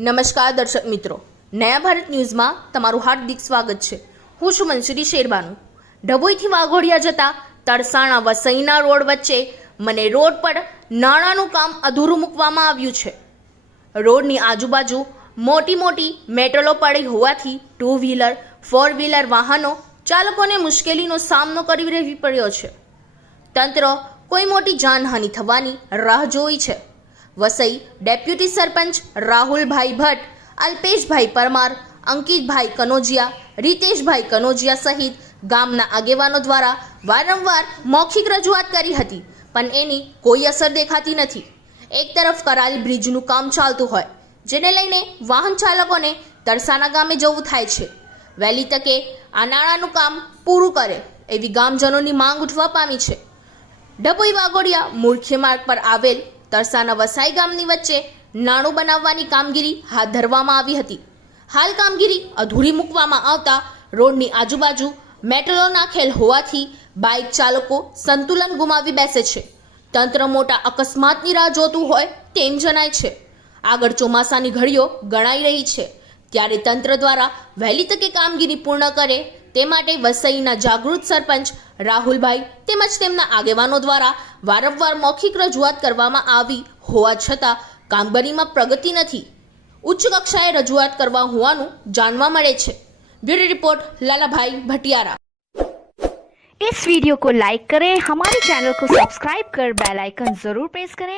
નમસ્કાર દર્શક મિત્રો. નયા ભારત ન્યૂઝમાં તમારું હાર્દિક સ્વાગત છે. હું છું મનસુરી શેરબાનુ. ડભોઈથી વાઘોડિયા જતા તરસાણા વસઈના રોડ વચ્ચે મને રોડ પર નાણાંનું કામ અધૂરું મૂકવામાં આવ્યું છે. રોડની આજુબાજુ મોટી મોટી મેટલો પડી હોવાથી ટુ વ્હીલર ફોર વ્હીલર વાહનો ચાલકોને મુશ્કેલીનો સામનો કરી રહેવી પડ્યો છે. તંત્ર કોઈ મોટી જાનહાનિ થવાની રાહ જોઈ છે. વસઈ ડેપ્યુટી સરપંચ રાહુલભાઈ ભટ્ટ, અલ્પેશભાઈ પરમાર, અંકિતભાઈ કનોજિયા, રીતેશભાઈ કનોજિયા સહિત ગામના આગેવાનો દ્વારા વારંવાર મૌખિક રજૂઆત કરી હતી, પણ એની કોઈ અસર દેખાતી નથી. એક તરફ કરાલ બ્રિજનું કામ ચાલતું હોય, જેને લઈને વાહન ચાલકોને તરસાના ગામે જવું થાય છે. વહેલી તકે આ નાણાંનું કામ પૂરું કરે એવી ગામજનોની માંગ ઉઠવા પામી છે. ડભોઈ વાગોડિયા મૂર્ખ્ય માર્ગ પર આવેલ તરસાના વસાઈ ગામની વચ્ચે નાણું બનાવવાની કામગીરી હાથ ધરવામાં આવી હતી. હાલ કામગીરી અધૂરી મૂકવામાં આવતા રોડની આજુબાજુ મેટલો નાખેલ હોવાથી બાઇક ચાલકો સંતુલન ગુમાવી બેસે છે. તંત્ર મોટા અકસ્માતની રાહ જોતું હોય તેમ જણાય છે. આગળ ચોમાસાની ઘડીઓ ગણાઈ રહી છે. ત્યારે તંત્ર દ્વારા વહેલી તકે કામગીરી પૂર્ણ કરે તે માટે વસઈના જાગૃત સરપંચ રાહુલભાઈ તેમજ તેમના આગેવાનો દ્વારા વારંવાર મૌખિક રજૂઆત કરવામાં આવી હોવા છતાં કામગીરીમાં પ્રગતિ નથી ઉચ્ચ કક્ષાએ રજૂઆત કરવા હોવાનું જાણવા મળે છે બ્યુરો રિપોર્ટ લાલાભાઈ ભટિયારા इस वीडियो को लाइक करें हमारे चैनल को सब्सक्राइब कर बेल आइकन जरूर प्रेस करें